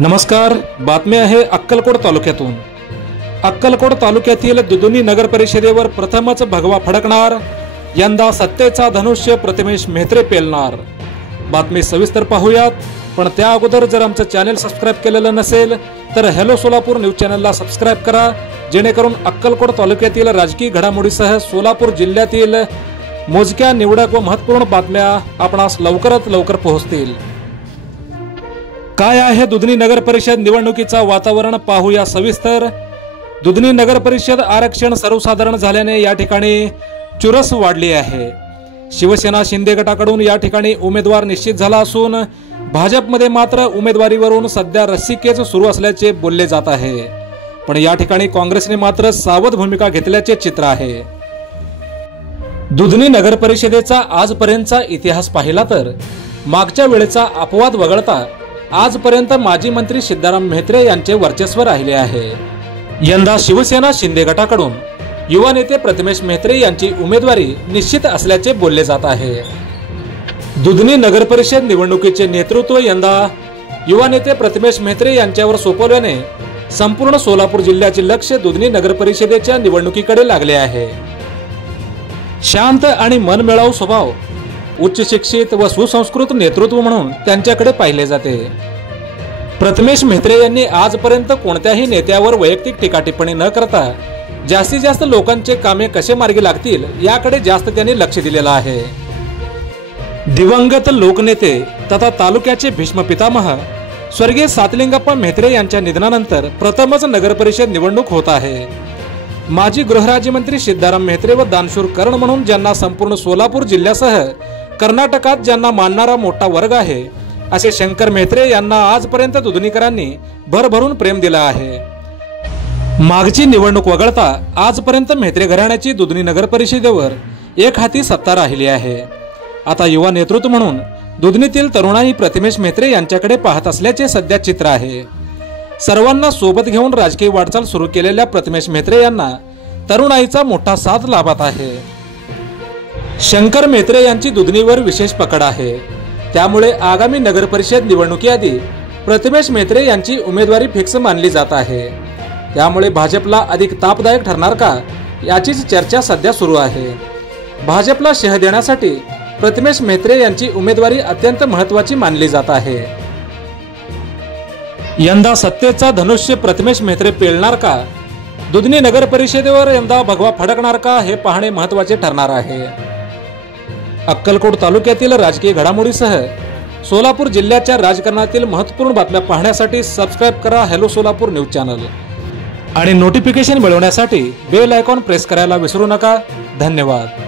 नमस्कार, बातमी आहे अक्कलकोट तालुक्यातून। अक्कलकोट तालुक्यातील दुधनी नगर परिषदेवर प्रथमच भगवा फडकणार। यंदा सत्तेचा धनुष्य प्रतिमेश मेहत्रे पेलणार। बातमी सविस्तर पाहूयात, पण त्या अगोदर जर आमचं चॅनल सबस्क्राइब केलेलं नसेल तर हॅलो सोलापूर न्यूज चॅनलला सबस्क्राइब करा, जेणेकरून अक्कलकोट तालुक्यातील राजकीय घडामोडीसह सोलापूर जिल्ह्यातील मोजक्या निवडक व महत्त्वपूर्ण बातम्या आपणास लवकरात लवकर पोहोचतील। काय आहे दुधनी नगर परिषद निवडणुकीचा वातावरण पाहूया सविस्तर। दुधनी नगर परिषद आरक्षण सर्वसाधारण झाल्याने या ठिकाणी चुरस वाढली आहे। शिवसेना शिंदे गटाकडून या ठिकाणी उमेदवार निश्चित झाला असून भाजपमध्ये मात्र उमेदवारीवरून सध्या रस्सीखेच सुरू असल्याचे बोलले जात आहे। पण या ठिकाणी काँग्रेसने मात्र सावध भूमिका घेतल्याचे चित्र आहे। दुधनी नगर परिषदेचा आजपर्यंतचा इतिहास पाहिला तर मागच्या वेळेचा अपवाद वगळता आजपर्यंत माजी मंत्री सिद्धाराम मेहत्रे यांचे वर्चस्व राहिले आहे। यंदा शिवसेना शिंदे गटाकडून युवा नेते प्रतिमेश मेहत्रे यांची उमेदवारी निश्चित असल्याचे बोलले जात आहे। दुधनी नगर परिषद निवडणुकीचे नेतृत्व यंदा युवा नेते प्रतिमेश मेहत्रे यांच्यावर सोपवल्याने संपूर्ण सोलापूर जिल्ह्याचे लक्ष दुधनी नगर परिषदेच्या निवडणुकीकडे लागले आहे। शांत आणि मनमिळावू स्वभाव, उच्च शिक्षित व सुसंस्कृत नेतृत्व म्हणून त्यांच्याकडे पाहिले जाते। प्रतिमेश मेहत्रे यांनी आजपर्यंत कोणत्याही नेत्यावर वैयक्तिक टीका टिप्पणी न करता जास्तीत जास्त लोकांचे कामे कसे मार्गी लागतील याकडे जास्त त्यांनी लक्ष दिलेलं आहे। दिवंगत लोकनेते तथा तालुक्याचे भीष्म पितामह स्वर्गीय सातलिंगप्पा मेहत्रे यांच्या निधनानंतर प्रथमच नगर परिषद निवडणूक होत आहे। माजी गृहराज्यमंत्री सिद्धाराम मेहत्रे व दानशूर कर्ण म्हणून ज्यांना संपूर्ण सोलापूर जिल्ह्यासह कर्नाटकात ज्यांना मानणारा मोठा वर्ग आहे, असे शंकर मेहत्रे यांना आजपर्यंत दुधनीकरांनी भरभरून प्रेम दिलं आहे। मागची निवडणूक वगळता आजपर्यंत मेहत्रे घराण्याची दुधनी नगर परिषदेवर एक हाती सत्ता राहिली आहे। आता युवा नेतृत्व म्हणून दुधनीतील तरुणाई प्रतिमेश मेहत्रे यांच्याकडे पाहत असल्याचे सध्या चित्र आहे। सर्वांना सोबत घेऊन राजकीय वाटचाल सुरू केलेल्या प्रतिमेश मेहत्रे यांना तरुणाईचा मोठा साथ लाभत आहे। शंकर मेहत्रे यांची दुधनीवर विशेष पकड आहे, त्यामुळे आगामी नगर परिषद निवडणुकीआधी प्रतिमेश मेहत्रे यांची उमेदवारी फिक्स मानली जात आहे। त्यामुळे भाजपला अधिक तापदायक ठरणार का याचीच चर्चा सध्या सुरू आहे। भाजपला शह देण्यासाठी प्रतिमेश मेहत्रे यांची उमेदवारी अत्यंत महत्त्वाची मानली जात आहे। यंदा सत्तेचा धनुष्य प्रतिमेश मेहत्रे पेलणार का, दुधनी नगर परिषदेवर यंदा भगवा फडकणार का, हे पाहणे महत्त्वाचे ठरणार आहे। अक्कलकोट तालुक्यातील राजकीय घडामोडीसह सोलापूर जिल्ह्याच्या राजकारणातील महत्त्वपूर्ण बातम्या पाहण्यासाठी सबस्क्राइब करा हॅलो सोलापूर न्यूज चॅनल आणि नोटिफिकेशन मिळवण्यासाठी बेल आयकॉन प्रेस करायला विसरू नका। धन्यवाद।